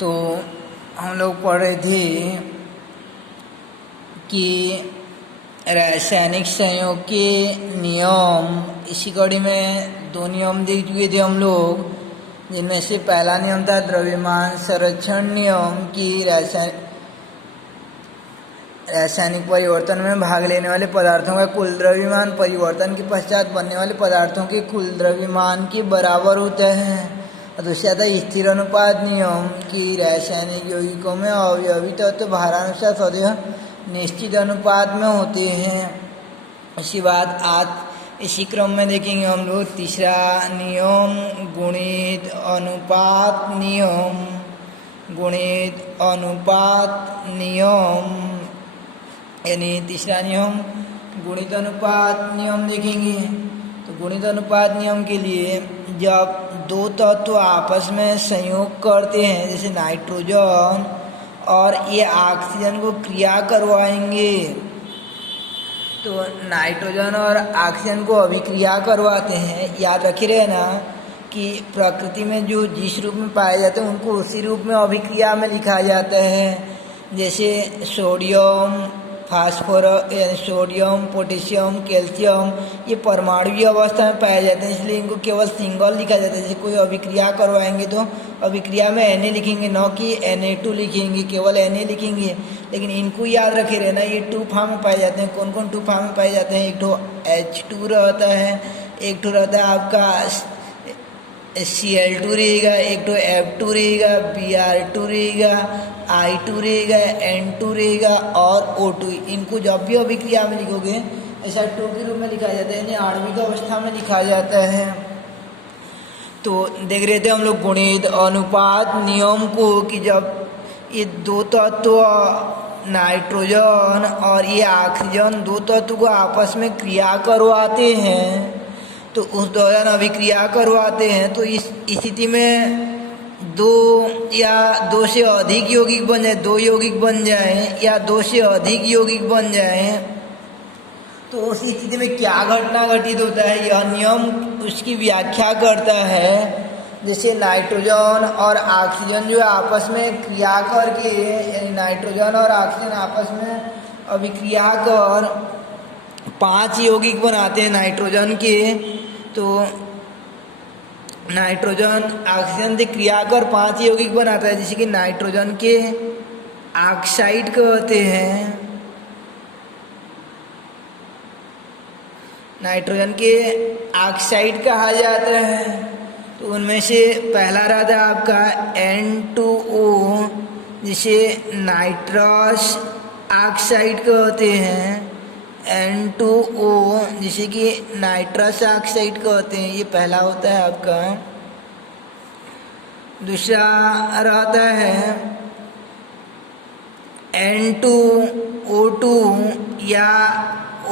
तो हम लोग पढ़ रहे थे कि रासायनिक संयोग के नियम, इसी कड़ी में दो नियम देख चुके थे हम लोग, जिनमें से पहला नियम था द्रव्यमान संरक्षण नियम कि रासायनिक परिवर्तन में भाग लेने वाले पदार्थों का कुल द्रव्यमान परिवर्तन के पश्चात बनने वाले पदार्थों के कुल द्रव्यमान के बराबर होता है। और दूसरा था स्थिर अनुपात नियम कि रासायनिक यौगिकों में अवयवी तत्व भारानुसार सदैव निश्चित अनुपात में होते हैं। इसी बात आज इसी क्रम में देखेंगे हम लोग तीसरा नियम गुणित अनुपात नियम। गुणित अनुपात नियम यानी तीसरा नियम गुणित अनुपात नियम देखेंगे। तो गुणित अनुपात नियम के लिए जब दो तत्व आपस में संयोग करते हैं, जैसे नाइट्रोजन और ये ऑक्सीजन को क्रिया करवाएंगे, तो नाइट्रोजन और ऑक्सीजन को अभिक्रिया करवाते हैं। याद रखे रहे ना कि प्रकृति में जो जिस रूप में पाए जाते हैं उनको उसी रूप में अभिक्रिया में लिखा जाता है। जैसे सोडियम फास्फोरस यानी सोडियम पोटेशियम कैल्शियम ये परमाणुवीय अवस्था में पाए जाते हैं, इसलिए इनको केवल सिंगल लिखा जाता है। जैसे कोई अभिक्रिया करवाएंगे तो अभिक्रिया में Na लिखेंगे, न कि Na2 लिखेंगे, केवल Na लिखेंगे। लेकिन इनको याद रखे रहना, ये 2 फॉर्म में पाए जाते हैं। कौन कौन 2 फॉर्म में पाए जाते हैं? एक तो H2 रहता है, एक तो रहता है आपका Cl2 रहेगा, एक तो F2 रहेगा, Br2 रहेगा, I2 रहेगा, N2 रहेगा और O2। इनको जब भी अभिक्रिया में लिखोगे ऐसा 2 के रूप में लिखा जाता है, यानी आणविक अवस्था में लिखा जाता है। तो देख रहे थे हम लोग गुणित अनुपात नियम को कि जब ये दो तत्व नाइट्रोजन और ये ऑक्सीजन दो तत्व को आपस में क्रिया करवाते हैं, तो उस दौरान अभिक्रिया करवाते हैं, तो इस स्थिति में 2 या 2 से अधिक यौगिक बन जाए, 2 यौगिक बन जाए या 2 से अधिक यौगिक बन जाए, तो उस स्थिति में क्या घटना घटित होता है यह नियम उसकी व्याख्या करता है। जैसे नाइट्रोजन और ऑक्सीजन जो आपस में क्रिया करके, यानी नाइट्रोजन और ऑक्सीजन आपस में अभिक्रिया कर 5 यौगिक बनाते हैं नाइट्रोजन के, तो नाइट्रोजन ऑक्सीजन से क्रिया कर 5 यौगिक बनाता है, जैसे कि नाइट्रोजन के ऑक्साइड कहते हैं। नाइट्रोजन के ऑक्साइड कहा जाता है। तो उनमें से पहला रहता है आपका N2O, जिसे नाइट्रस ऑक्साइड कहते हैं। N2O जिसे कि नाइट्रस ऑक्साइड कहते हैं, ये पहला होता है आपका। दूसरा रहता है N2O2 या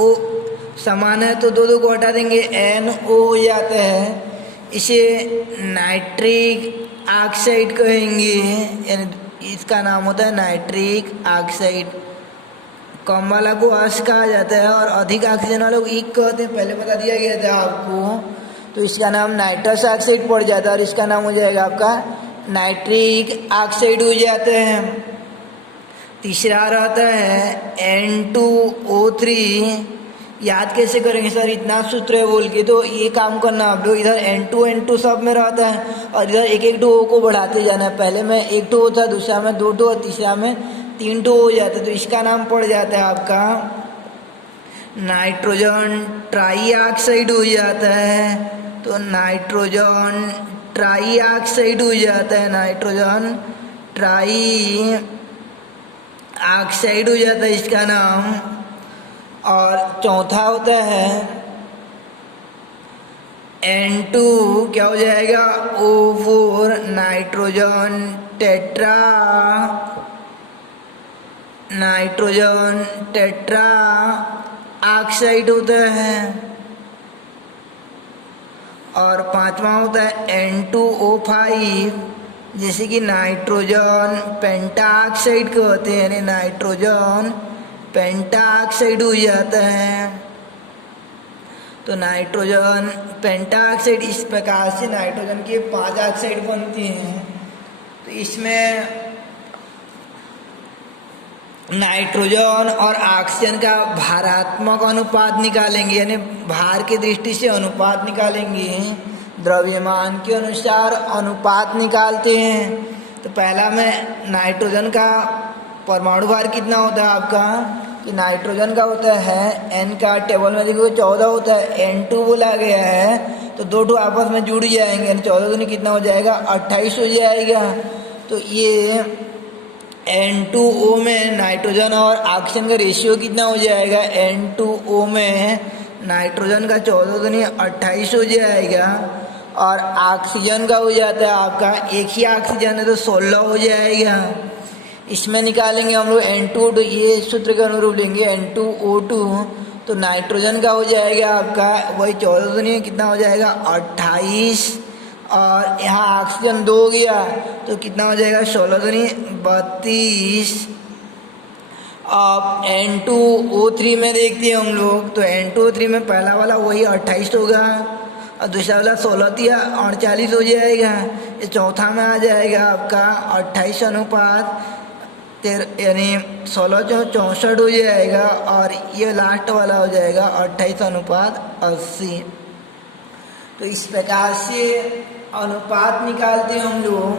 O समान है तो 2 को हटा देंगे, NO जाता है, इसे नाइट्रिक ऑक्साइड कहेंगे, यानी इसका नाम होता है नाइट्रिक ऑक्साइड। कम वाला को अस कहा जाता है और अधिक ऑक्सीजन वाले को इक कहते हैं, पहले बता दिया गया था आपको। तो इसका नाम नाइट्रस ऑक्साइड पड़ जाता है और इसका नाम हो जाएगा आपका नाइट्रिक ऑक्साइड हो जाता है। तीसरा रहता है N2O3। याद कैसे करेंगे सर, इतना सूत्र है बोल के? तो ये काम करना आप लोग, इधर N2 सब में रहता है और इधर एक एक 2 को बढ़ाते जाना है। पहले में 1 2 होता है, दूसरा में 2 2 और तीसरा में 3 2 हो जाता है, तो इसका नाम पड़ जाता है आपका नाइट्रोजन ट्राई ऑक्साइड हो जाता है। तो नाइट्रोजन ट्राई ऑक्साइड हो जाता है, नाइट्रोजन ट्राई ऑक्साइड हो जाता है इसका नाम। और चौथा होता है N2, क्या हो जाएगा? O4 नाइट्रोजन टेट्रा ऑक्साइड होता है। और पांचवा होता है N2O5, जैसे कि नाइट्रोजन पेंटा ऑक्साइड कहते हैं, यानी नाइट्रोजन पेंटा ऑक्साइड हो जाता है। तो नाइट्रोजन पेंटा ऑक्साइड, इस प्रकार से नाइट्रोजन के 5 ऑक्साइड बनती हैं। तो इसमें नाइट्रोजन और ऑक्सीजन का भारात्मक अनुपात निकालेंगे, यानी भार की दृष्टि से अनुपात निकालेंगे। द्रव्यमान के अनुसार अनुपात निकालते हैं। तो पहला में नाइट्रोजन का परमाणु भार कितना होता है आपका, कि नाइट्रोजन का होता है एन का, टेबल में देखो 14 होता है, N2 बोला गया है, तो दो ठो आपस में जुड़ जाएंगे, 14 दूनी कितना हो जाएगा 28 हो जाएगा। तो ये N2O में नाइट्रोजन और ऑक्सीजन का रेशियो कितना हो जाएगा, N2O में नाइट्रोजन का 14 दूनी 28 हो जाएगा, और ऑक्सीजन का हो जाता है आपका, एक ही ऑक्सीजन है तो 16 हो जाएगा। इसमें निकालेंगे हम लोग N2O, तो ये सूत्र के अनुरूप लेंगे N2O2, तो नाइट्रोजन का हो जाएगा आपका वही 14 दूनी कितना हो जाएगा 28, और यहाँ ऑक्सीजन 2 हो गया तो कितना हो जाएगा 16 दूनी 32। अब N2O3 में देखते हैं हम लोग, तो N2O3 में पहला वाला वही 28 होगा, और दूसरा वाला 16 दिया 48 हो जाएगा। ये चौथा में आ जाएगा आपका 28 अनुपात यानी 16 जो 64 हो जाएगा, और ये लास्ट वाला हो जाएगा 28 अनुपात 80। तो इस प्रकार से अनुपात निकालते हैं हम लोग।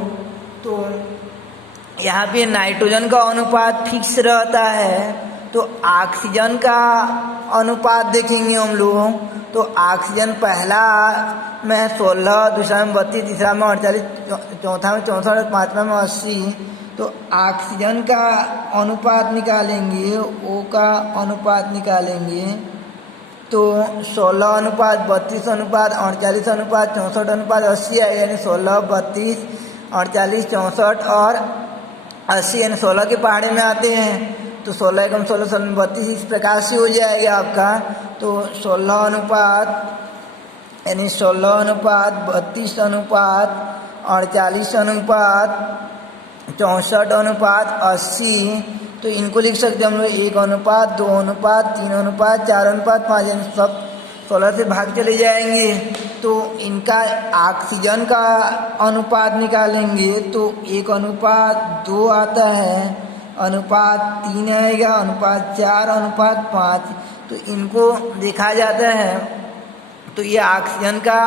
तो यहाँ पे नाइट्रोजन का अनुपात फिक्स रहता है, तो ऑक्सीजन का अनुपात देखेंगे हम लोग। तो ऑक्सीजन पहला में 16, दूसरा में 32, तीसरा में 48, चौथा में 64, पाँचवा में 80। तो ऑक्सीजन का अनुपात निकालेंगे, ओ का अनुपात निकालेंगे, तो 16 अनुपात 32 अनुपात 48 अनुपात 64 अनुपात 80 है, यानी 16, 32, 48, 64 और 80, यानी 16 के पहाड़े में आते हैं। तो 16 एकम 16, 16 32 इस प्रकार से हो जाएगा आपका। तो 16 अनुपात यानी 16 अनुपात 32 अनुपात 48 अनुपात 64 अनुपात 80। तो इनको लिख सकते हैं हम लोग 1 अनुपात 2 अनुपात 3 अनुपात 4 अनुपात 5, यानी सब 16 से भाग चले जाएंगे। तो इनका ऑक्सीजन का अनुपात निकालेंगे, तो 1 अनुपात 2 आता है, अनुपात 3 आएगा, अनुपात 4, अनुपात 5। तो इनको देखा जाता है। तो ये ऑक्सीजन का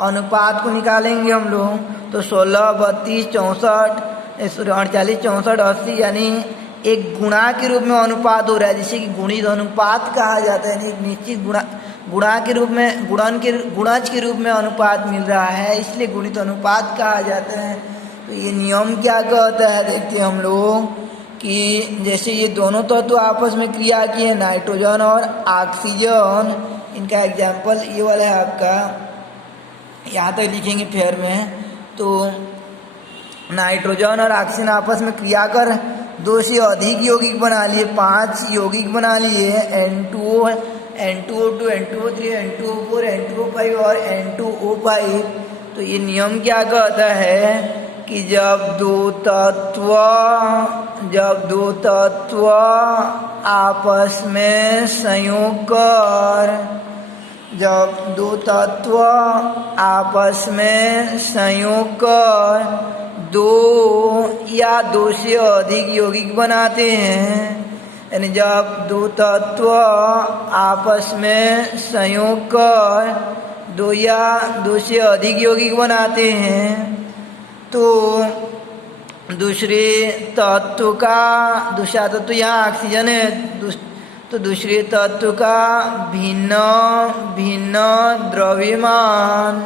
अनुपात को निकालेंगे हम लोग। तो 16, 32, 64, 48, 64, 80, यानी एक गुणा के रूप में अनुपात हो रहा है, जिसे कि गुणित अनुपात कहा जाता है। यानी निश्चित गुणा के रूप में गुणज के रूप में अनुपात मिल रहा है, इसलिए गुणित अनुपात कहा जाता है। तो ये नियम क्या कहता है देखते हैं हम लोग, कि जैसे ये दोनों तत्व आपस में क्रिया किए, नाइट्रोजन और ऑक्सीजन, इनका एग्जाम्पल ये वाला है आपका, यहाँ तक लिखेंगे फेयर में। तो नाइट्रोजन और ऑक्सीजन आपस में क्रिया कर 2 से अधिक यौगिक बना लिए, 5 यौगिक बना लिए, N2O, N2O2, N2O3, N2O4, N2O5 और N2O5। तो ये नियम क्या कहता है कि जब दो तत्व आपस में संयोग कर, जब दो तत्व आपस में संयोग कर 2 या 2 से अधिक यौगिक बनाते हैं, यानी जब दो तत्व आपस में संयोग कर 2 या 2 से अधिक यौगिक बनाते हैं, तो दूसरे तत्व का, दूसरा तत्व यहाँ ऑक्सीजन है, तो दूसरे तत्व का भिन्न भिन्न द्रव्यमान,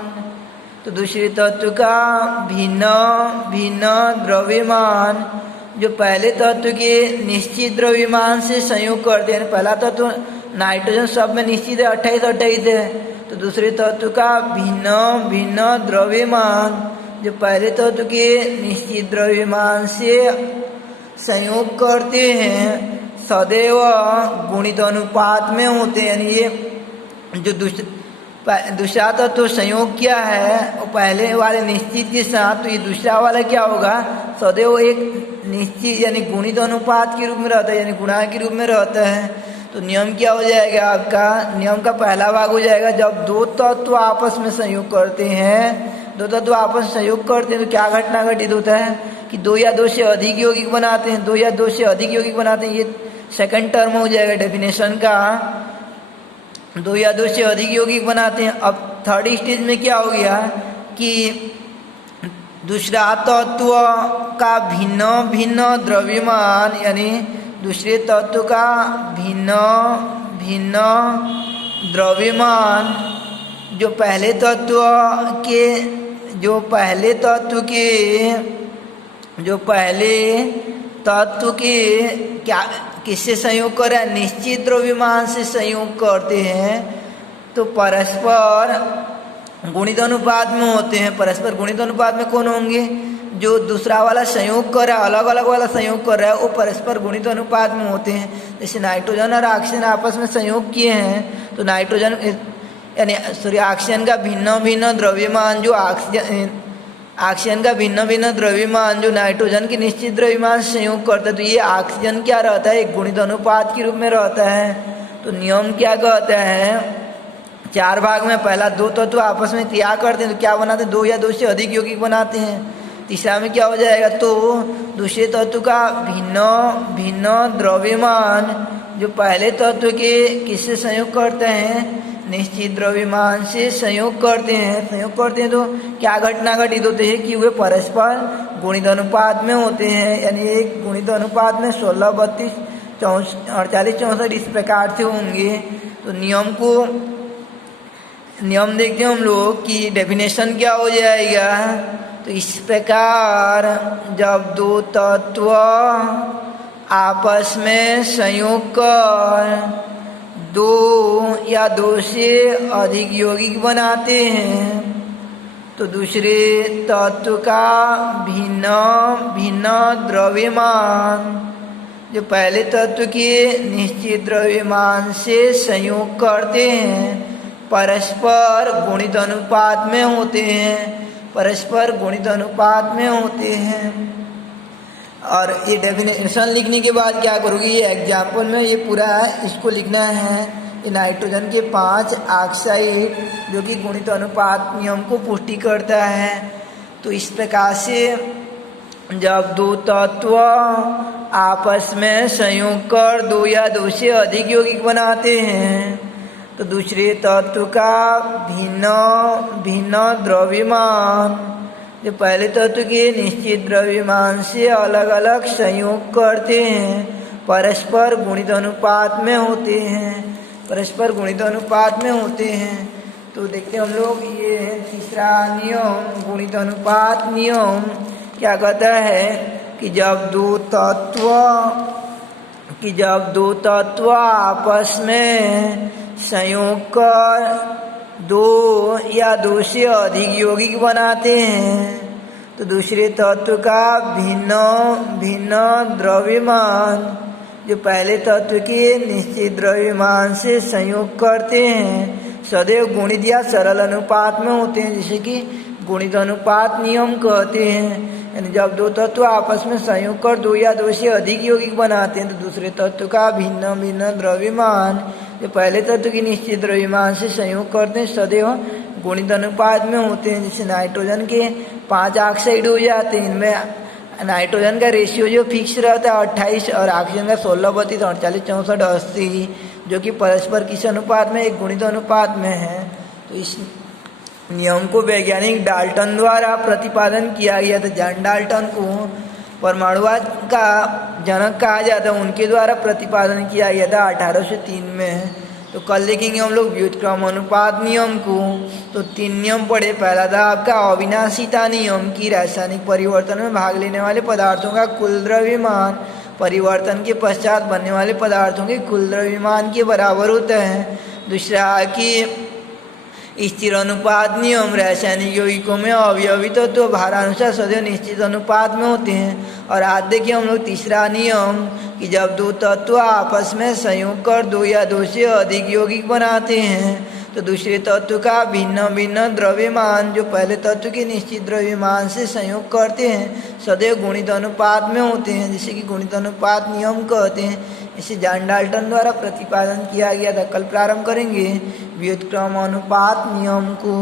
तो दूसरे तत्व का भिन्न भिन्न द्रव्यमान जो पहले तत्व के निश्चित द्रव्यमान से संयोग करते हैं। पहला तत्व नाइट्रोजन सब में निश्चित है 28 है, तो दूसरे तत्व का भिन्न भिन्न द्रव्यमान जो पहले तत्व के निश्चित द्रव्यमान से संयोग करते हैं सदैव गुणित अनुपात में होते हैं। यानी ये जो दूसरा तत्व संयोग किया है वो पहले वाले निश्चित के साथ, तो ये दूसरा वाला क्या होगा, सदैव एक निश्चित यानी गुणित अनुपात के रूप में रहता है, यानी गुणा के रूप में रहता है। तो नियम क्या हो जाएगा आपका, नियम का पहला भाग हो जाएगा जब दो तत्व आपस में संयोग करते हैं, दो तत्व आपस में संयोग करते हैं तो क्या घटना घटित होता है, कि 2 या 2 से अधिक यौगिक बनाते हैं, 2 या 2 से अधिक यौगिक बनाते हैं, ये सेकंड टर्म हो जाएगा डेफिनेशन का, 2 या 2 से अधिक यौगिक बनाते हैं। अब थर्ड स्टेज में क्या हो गया कि दूसरा तत्व का भिन्न भिन्न द्रव्यमान, यानी दूसरे तत्व का भिन्न भिन्न द्रव्यमान जो पहले तत्व के क्या किससे संयोग कर रहा है, निश्चित द्रव्यमान से संयोग करते हैं, तो परस्पर गुणित अनुपात में होते हैं। परस्पर गुणित अनुपात में कौन होंगे, जो दूसरा वाला संयोग कर रहा है, अलग अलग वाला संयोग कर रहा है, वो परस्पर गुणित अनुपात में होते हैं। जैसे नाइट्रोजन और ऑक्सीजन आपस में संयोग किए हैं, तो नाइट्रोजन यानी ऑक्सीजन का भिन्न भिन्न द्रव्यमान जो ऑक्सीजन का भिन्न भिन्न द्रव्यमान जो नाइट्रोजन के निश्चित द्रव्यमान से संयोग करता है, तो ये ऑक्सीजन क्या रहता है, एक गुणित अनुपात के रूप में रहता है। तो नियम क्या कहता है, 4 भाग में पहला 2 तत्व आपस में क्रिया करते हैं तो क्या बनाते हैं, 2 या 2 से अधिक यौगिक बनाते हैं। तीसरा में क्या हो जाएगा, तो दूसरे तत्व का भिन्न भिन्न द्रव्यमान जो पहले तत्व के किससे संयोग करते हैं, निश्चित द्रव्यमान से संयोग करते हैं तो क्या घटना घटित होती है कि वे परस्पर गुणित अनुपात में होते हैं। यानी एक गुणित अनुपात में 16, 32, 48, 64 इस प्रकार से होंगे। तो नियम देखते हैं हम लोग कि डेफिनेशन क्या हो जाएगा। तो इस प्रकार जब 2 तत्व आपस में संयोग कर 2 या 2 से अधिक यौगिक बनाते हैं, तो दूसरे तत्व का भिन्न भिन्न द्रव्यमान जो पहले तत्व के निश्चित द्रव्यमान से संयोग करते हैं, परस्पर गुणित अनुपात में होते हैं। और ये डेफिनेशन लिखने के बाद क्या करोगे, ये एग्जाम्पल में ये पूरा इसको लिखना है। ये नाइट्रोजन के 5 ऑक्साइड जो कि गुणित अनुपात नियम को पुष्टि करता है। तो इस प्रकार से जब 2 तत्व आपस में संयोग कर 2 या 2 से अधिक यौगिक बनाते हैं, तो दूसरे तत्व का भिन्न भिन्न द्रव्यमान जो पहले तत्व के निश्चित द्रव्यमान से अलग अलग संयोग करते हैं, परस्पर गुणित अनुपात में होते हैं। तो देखते हैं हम लोग, ये है तीसरा नियम, गुणित अनुपात नियम क्या कहता है कि जब दो तत्व आपस में संयोग कर 2 या 2 से अधिक यौगिक बनाते हैं, तो दूसरे तत्व का भिन्न भिन्न द्रव्यमान जो पहले तत्व के निश्चित द्रव्यमान से संयोग करते हैं, सदैव गुणित या सरल अनुपात में होते हैं, जैसे कि गुणित अनुपात नियम कहते हैं। यानी जब 2 तत्व आपस में संयोग कर 2 या 2 से अधिक यौगिक बनाते हैं, तो दूसरे तत्व का भिन्न भिन्न द्रव्यमान जो पहले तत्व की निश्चित द्रव्यमान से संयोग करते हैं, सदैव गुणित अनुपात में होते हैं। जैसे नाइट्रोजन के 5 ऑक्साइड हो जाते हैं, इनमें नाइट्रोजन का रेशियो जो फिक्स रहता है 28 और ऑक्सीजन का 16, 32, 48, 64, 80 जो कि परस्पर किस अनुपात में, एक गुणित अनुपात में है। तो इस नियम को वैज्ञानिक डाल्टन द्वारा प्रतिपादन किया गया था। जॉन डाल्टन को परमाणुवाद का जनक कहा जाता है, उनके द्वारा प्रतिपादन किया गया था 1803 में। तो कल देखेंगे हम लोग व्युत्क्रम अनुपात नियम को। तो 3 नियम पढ़े। पहला था आपका अविनाशिता नियम की रासायनिक परिवर्तन में भाग लेने वाले पदार्थों का कुल द्रव्यमान परिवर्तन के पश्चात बनने वाले पदार्थों के कुल द्रव्यमान के बराबर होता है। दूसरा कि स्थिर अनुपात नियम, रासायनिक यौगिकों में अवयवी तत्व भारानुसार सदैव निश्चित अनुपात में होते हैं। और आज देखिए हम लोग तीसरा नियम कि जब 2 तत्व आपस में संयोग कर 2 या 2 से अधिक यौगिक बनाते हैं, तो दूसरे तत्व का भिन्न भिन्न द्रव्यमान जो पहले तत्व के निश्चित द्रव्यमान से संयोग करते हैं, सदैव गुणित अनुपात में होते हैं, जिसे कि गुणित अनुपात नियम कहते हैं। इसे जॉन डाल्टन द्वारा प्रतिपादन किया गया था। कल प्रारंभ करेंगे व्युत्क्रम अनुपात नियम को।